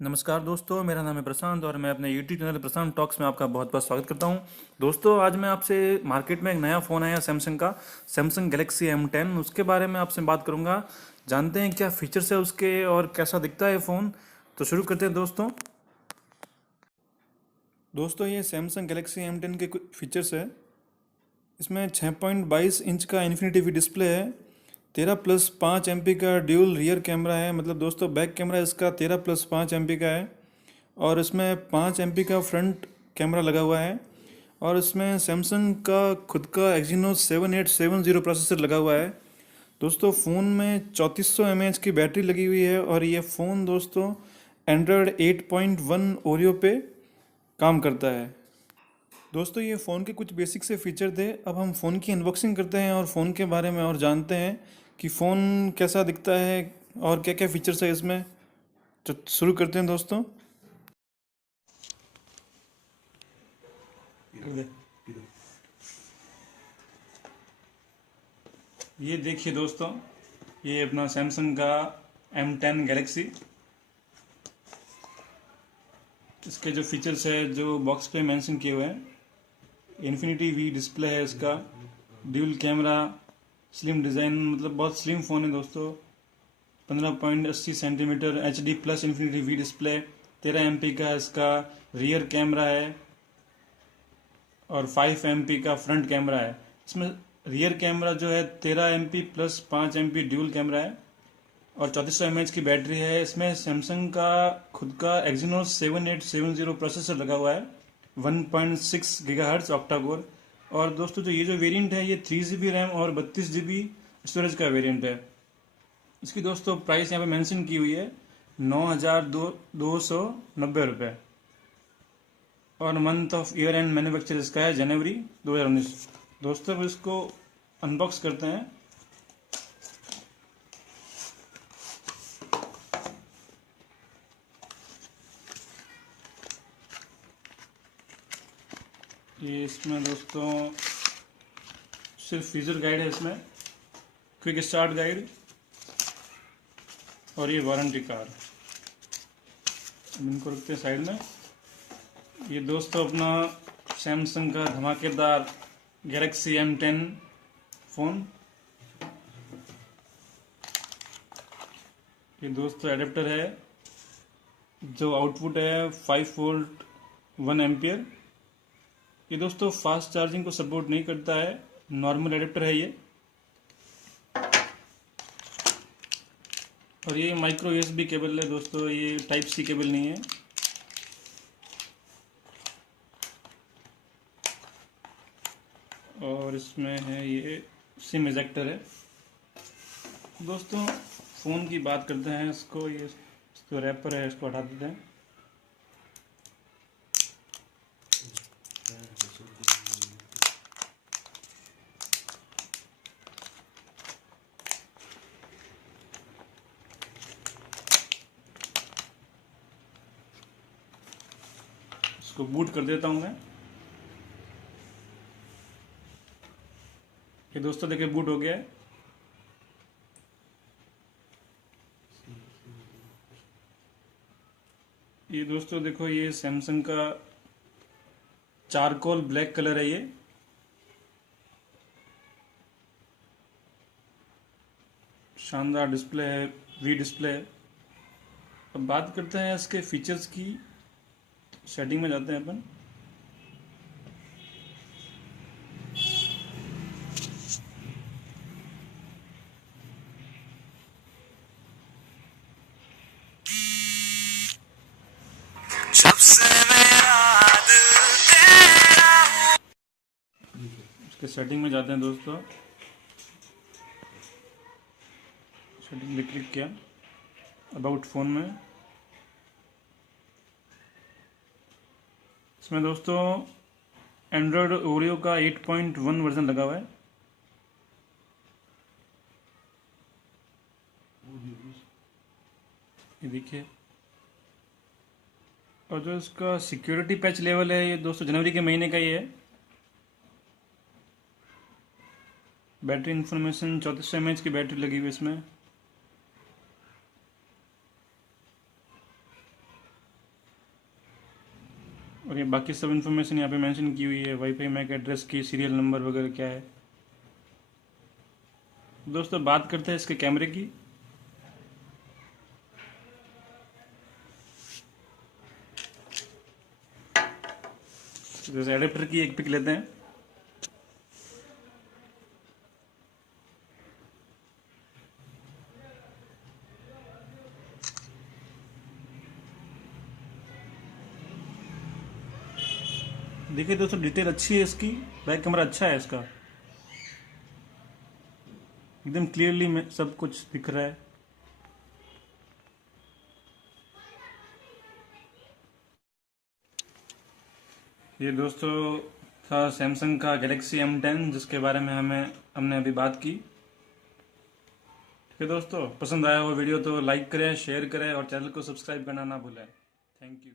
नमस्कार दोस्तों, मेरा नाम है प्रशांत और मैं अपने YouTube चैनल प्रशांत टॉक्स में आपका बहुत बहुत स्वागत करता हूं। दोस्तों, आज मैं आपसे मार्केट में एक नया फ़ोन आया सैमसंग का, सैमसंग गैलेक्सी M10, उसके बारे में आपसे बात करूंगा। जानते हैं क्या फीचर्स है उसके और कैसा दिखता है फ़ोन। तो शुरू करते हैं दोस्तों ये सैमसंग गैलेक्सी M10 के कुछ फीचर्स है। इसमें 6.22 इंच का इन्फिनिटी वी डिस्प्ले है। 13+5 MP का ड्यूल रियर कैमरा है, मतलब दोस्तों बैक कैमरा इसका 13+5 MP का है। और इसमें 5 MP का फ्रंट कैमरा लगा हुआ है। और इसमें सैमसंग का खुद का एक्जीनोस 7870 प्रोसेसर लगा हुआ है। दोस्तों फ़ोन में 3400 mAh की बैटरी लगी हुई है और ये फ़ोन दोस्तों एंड्रॉयड 8.1 ओरियो पे काम करता है। दोस्तों ये फ़ोन के कुछ बेसिक से फीचर थे। अब हम फ़ोन की अनबॉक्सिंग करते हैं और फ़ोन के बारे में और जानते हैं कि फ़ोन कैसा दिखता है और क्या क्या फीचर्स है इसमें। तो शुरू करते हैं दोस्तों। ये देखिए दोस्तों, ये अपना सैमसंग का M10 गैलेक्सी। इसके जो फीचर्स है जो बॉक्स पे मेंशन किए हुए हैं, इन्फिनिटी वी डिस्प्ले है इसका, ड्यूल कैमरा, स्लिम डिज़ाइन, मतलब बहुत स्लिम फ़ोन है दोस्तों। 15.80 centimetre HD plus infinity V display, 13 MP का इसका रियर कैमरा है और 5 MP का फ्रंट कैमरा है। इसमें रियर कैमरा जो है 13 MP plus 5 MP dual camera है और 3400 mAh की बैटरी है। इसमें सैमसंग का खुद का एक्जीनोस 7870 प्रोसेसर लगा हुआ है, 1.6 गीगाहर्ट्ज ऑक्टा कोर। और दोस्तों जो ये जो वेरिएंट है ये 3 GB रैम और 32 GB स्टोरेज का वेरिएंट है। इसकी दोस्तों प्राइस यहाँ पे मेंशन की हुई है 9,290 रुपये और month of year and manufacture इसका है जनवरी 2019। दोस्तों अब इसको अनबॉक्स करते हैं। ये इसमें दोस्तों सिर्फ यूजर गाइड है, इसमें क्विक स्टार्ट गाइड और ये वारंटी कार्ड। इनको रखते हैं साइड में। ये दोस्तों अपना सैमसंग का धमाकेदार गैलेक्सी M10 फ़ोन। ये दोस्तों एडेप्टर है, जो आउटपुट है 5 वोल्ट 1 एम्पियर। ये दोस्तों फास्ट चार्जिंग को सपोर्ट नहीं करता है, नॉर्मल एडेप्टर है ये। और ये माइक्रो USB केबल है दोस्तों, ये टाइप C केबल नहीं है। और इसमें है ये सिम इजेक्टर है। दोस्तों फ़ोन की बात करते हैं, इसको ये जो रैपर है इसको हटा देते हैं। इसको बूट कर देता हूँ मैं। ये दोस्तों देखिए बूट हो गया है। ये दोस्तों देखो, ये सैमसंग का चारकोल ब्लैक कलर है ये। शानदार डिस्प्ले है, वी डिस्प्ले है। अब बात करते हैं इसके फीचर्स की। सेटिंग में जाते हैं अपन। इसके सेटिंग में जाते हैं दोस्तों। सेटिंग पे क्लिक किया, अबाउट फ़ोन में। इसमें दोस्तों एंड्रॉयड ओरियो का 8.1 वर्जन लगा हुआ है। ये देखिए। और जो इसका सिक्योरिटी पैच लेवल है ये दोस्तों जनवरी के महीने का ही है। बैटरी इंफॉर्मेशन 3400 mAh की बैटरी लगी हुई है इसमें। और ये बाकी सब इन्फॉर्मेशन यहाँ पे मेंशन की हुई है, वाईफाई मैक एड्रेस की, सीरियल नंबर वगैरह क्या है। दोस्तों बात करते हैं इसके कैमरे की। जैसे एडेप्टर की एक पिक लेते हैं। देखिए दोस्तों डिटेल अच्छी है इसकी, बैक कैमरा अच्छा है इसका, एकदम क्लियरली में सब कुछ दिख रहा है। ये दोस्तों था सैमसंग का गैलेक्सी M10 जिसके बारे में हमने अभी बात की। ठीक है दोस्तों, पसंद आया हो वीडियो तो लाइक करें, शेयर करें और चैनल को सब्सक्राइब करना ना भूलें। Thank you.